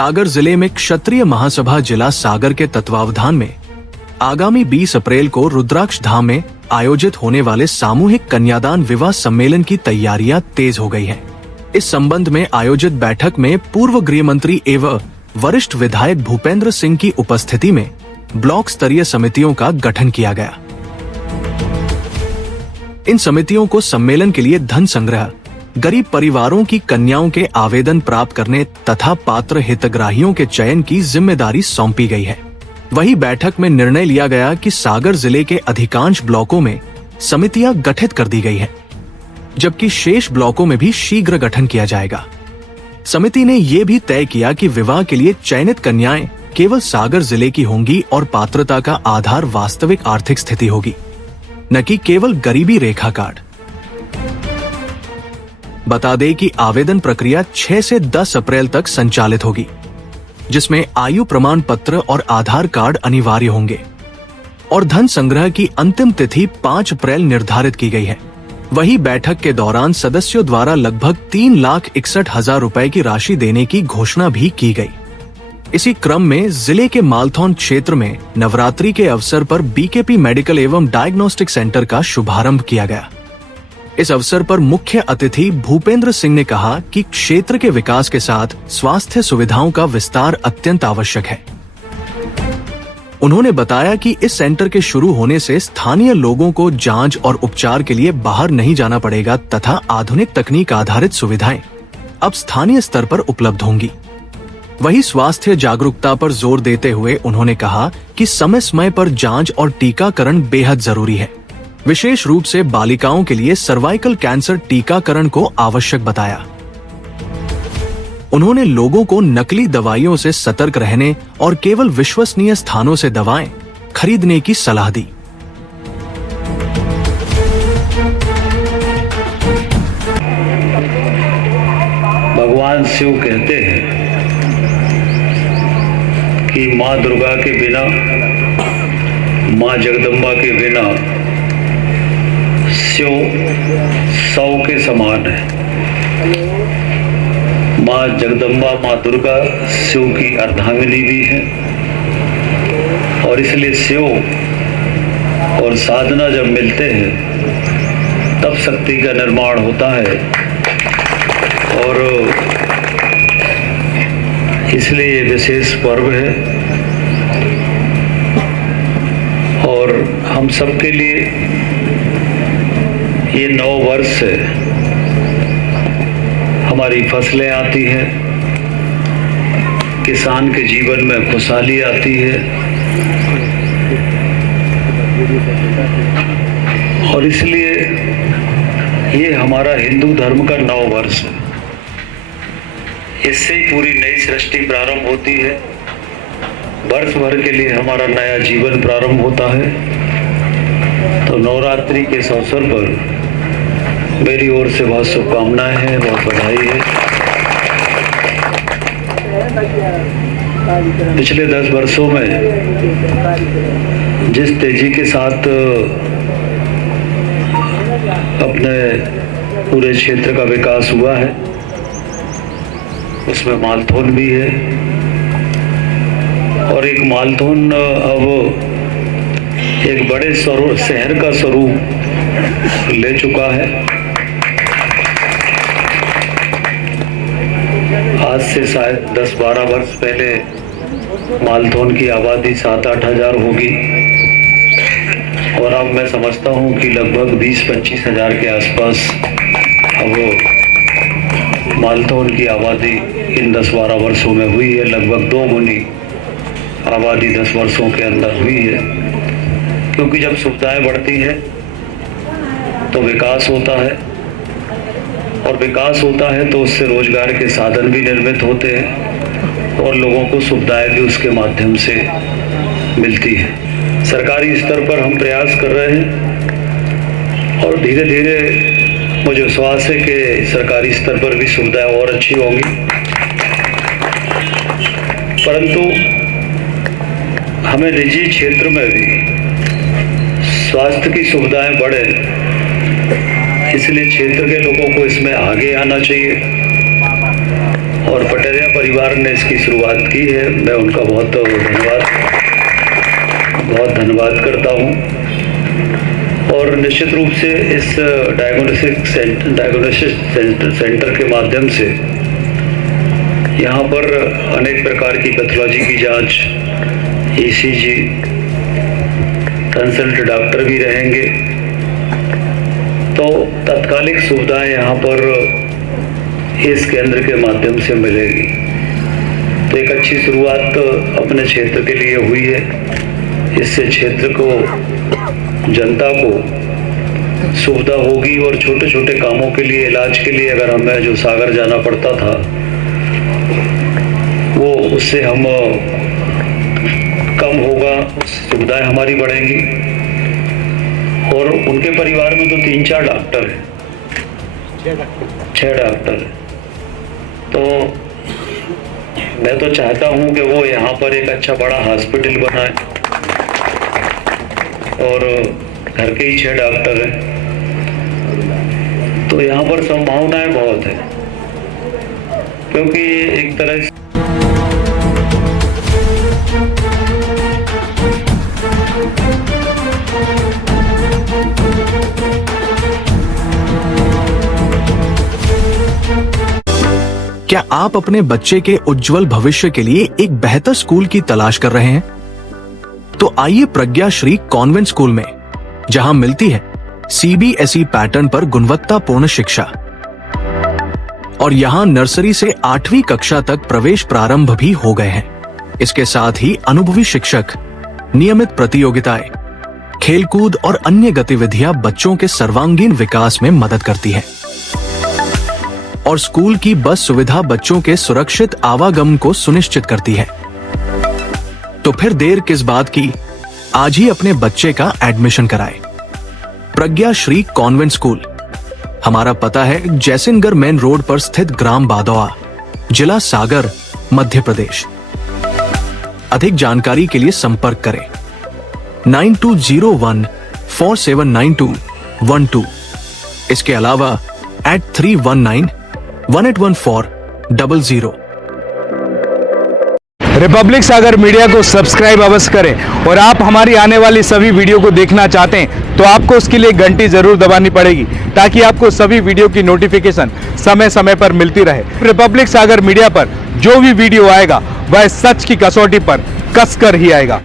सागर जिले में क्षत्रिय महासभा जिला सागर के तत्वावधान में आगामी 20 अप्रैल को रुद्राक्ष धाम में आयोजित होने वाले सामूहिक कन्यादान विवाह सम्मेलन की तैयारियां तेज हो गई हैं। इस संबंध में आयोजित बैठक में पूर्व गृह मंत्री एवं वरिष्ठ विधायक भूपेंद्र सिंह की उपस्थिति में ब्लॉक स्तरीय समितियों का गठन किया गया। इन समितियों को सम्मेलन के लिए धन संग्रह, गरीब परिवारों की कन्याओं के आवेदन प्राप्त करने तथा पात्र हितग्राहियों के चयन की जिम्मेदारी सौंपी गई है। वही बैठक में निर्णय लिया गया कि सागर जिले के अधिकांश ब्लॉकों में समितियां गठित कर दी गई हैं, जबकि शेष ब्लॉकों में भी शीघ्र गठन किया जाएगा। समिति ने ये भी तय किया कि विवाह के लिए चयनित कन्याएं केवल सागर जिले की होंगी और पात्रता का आधार वास्तविक आर्थिक स्थिति होगी, न कि केवल गरीबी रेखा कार्ड। बता दें कि आवेदन प्रक्रिया 6 से 10 अप्रैल तक संचालित होगी, जिसमें आयु प्रमाण पत्र और आधार कार्ड अनिवार्य होंगे और धन संग्रह की अंतिम तिथि 5 अप्रैल निर्धारित की गई है। वही बैठक के दौरान सदस्यों द्वारा लगभग 3,61,000 रुपए की राशि देने की घोषणा भी की गई। इसी क्रम में जिले के मालथौन क्षेत्र में नवरात्रि के अवसर पर बीकेपी मेडिकल एवं डायग्नोस्टिक सेंटर का शुभारंभ किया गया। इस अवसर पर मुख्य अतिथि भूपेंद्र सिंह ने कहा कि क्षेत्र के विकास के साथ स्वास्थ्य सुविधाओं का विस्तार अत्यंत आवश्यक है। उन्होंने बताया कि इस सेंटर के शुरू होने से स्थानीय लोगों को जांच और उपचार के लिए बाहर नहीं जाना पड़ेगा तथा आधुनिक तकनीक आधारित सुविधाएं अब स्थानीय स्तर पर उपलब्ध होंगी। वही स्वास्थ्य जागरूकता पर जोर देते हुए उन्होंने कहा कि समय समय पर जांच और टीकाकरण बेहद जरूरी है। विशेष रूप से बालिकाओं के लिए सर्वाइकल कैंसर टीकाकरण को आवश्यक बताया। उन्होंने लोगों को नकली दवाइयों से सतर्क रहने और केवल विश्वसनीय स्थानों से दवाएं खरीदने की सलाह दी। भगवान शिव कहते हैं कि माँ दुर्गा के बिना, माँ जगदम्बा के बिना शिव 100 के समान है। माँ जगदम्बा, माँ दुर्गा शिव की अर्धांगिनी भी है और इसलिए शिव और साधना जब मिलते हैं तब शक्ति का निर्माण होता है और इसलिए ये विशेष पर्व है और हम सबके लिए ये नव वर्ष है। हमारी फसलें आती हैं, किसान के जीवन में खुशहाली आती है और इसलिए ये हमारा हिंदू धर्म का नव वर्ष है। इससे ही पूरी नई सृष्टि प्रारंभ होती है। वर्ष भर के लिए हमारा नया जीवन प्रारंभ होता है। तो नवरात्रि के इस अवसर पर मेरी ओर से बहुत शुभकामनाएं हैं, बहुत बधाई है। पिछले 10 वर्षों में जिस तेजी के साथ अपने पूरे क्षेत्र का विकास हुआ है उसमें मालथौन भी है और एक मालथौन अब एक बड़े शहर का स्वरूप ले चुका है। आज से शायद 10-12 वर्ष पहले मालथौन की आबादी 7-8 हज़ार होगी और अब मैं समझता हूँ कि लगभग 20-25 हज़ार के आसपास अब मालथौन की आबादी इन 10-12 वर्षों में हुई है। लगभग 2 गुनी आबादी 10 वर्षों के अंदर हुई है, क्योंकि जब सुविधाएं बढ़ती हैं तो विकास होता है और विकास होता है तो उससे रोजगार के साधन भी निर्मित होते हैं और लोगों को सुविधाएं भी उसके माध्यम से मिलती है। सरकारी स्तर पर हम प्रयास कर रहे हैं और धीरे धीरे मुझे विश्वास है कि सरकारी स्तर पर भी सुविधाएं और अच्छी होंगी, परंतु हमें निजी क्षेत्र में भी स्वास्थ्य की सुविधाएं बढ़े, इसलिए क्षेत्र के लोगों को इसमें आगे आना चाहिए और पटेरिया परिवार ने इसकी शुरुआत की है। मैं उनका बहुत धन्यवाद करता हूँ। और निश्चित रूप से इस डायग्नोसिस सेंटर के माध्यम से यहाँ पर अनेक प्रकार की पैथोलॉजी की जांच, ECG, कंसल्ट डॉक्टर भी रहेंगे, तो तात्कालिक सुविधाएं यहाँ पर इस केंद्र के माध्यम से मिलेगी। तो एक अच्छी शुरुआत अपने क्षेत्र के लिए हुई है। इससे क्षेत्र को, जनता को सुविधा होगी और छोटे छोटे कामों के लिए, इलाज के लिए अगर हमें जो सागर जाना पड़ता था वो उससे हम कम होगा, सुविधाएं हमारी बढ़ेंगी। और उनके परिवार में तो 3-4 डॉक्टर हैं, 6 डॉक्टर हैं। तो मैं तो चाहता हूं कि वो यहाँ पर एक अच्छा बड़ा हॉस्पिटल बनाए और घर के ही 6 डॉक्टर हैं, तो यहाँ पर संभावनाएं बहुत है, क्योंकि एक तरह से क्या आप अपने बच्चे के उज्जवल भविष्य के लिए एक बेहतर स्कूल की तलाश कर रहे हैं? तो आइए प्रज्ञाश्री कॉन्वेंट स्कूल में, जहां मिलती है CBSE पैटर्न पर गुणवत्तापूर्ण शिक्षा और यहां नर्सरी से 8वीं कक्षा तक प्रवेश प्रारंभ भी हो गए हैं। इसके साथ ही अनुभवी शिक्षक, नियमित प्रतियोगिताएं, खेलकूद और अन्य गतिविधियां बच्चों के सर्वांगीण विकास में मदद करती है। और स्कूल की बस सुविधा बच्चों के सुरक्षित आवागमन को सुनिश्चित करती है। तो फिर देर किस बात की, आज ही अपने बच्चे का एडमिशन कराएं। प्रज्ञाश्री कॉन्वेंट स्कूल, हमारा पता है जैसिनगर मेन रोड पर स्थित ग्राम बादौआ, जिला सागर, मध्य प्रदेश। अधिक जानकारी के लिए संपर्क करें 9201479212। इसके अलावा @319181400। रिपब्लिक सागर मीडिया को सब्सक्राइब अवश्य करें और आप हमारी आने वाली सभी वीडियो को देखना चाहते हैं तो आपको उसके लिए घंटी जरूर दबानी पड़ेगी, ताकि आपको सभी वीडियो की नोटिफिकेशन समय समय पर मिलती रहे। रिपब्लिक सागर मीडिया पर जो भी वीडियो आएगा वह सच की कसौटी पर कसकर ही आएगा।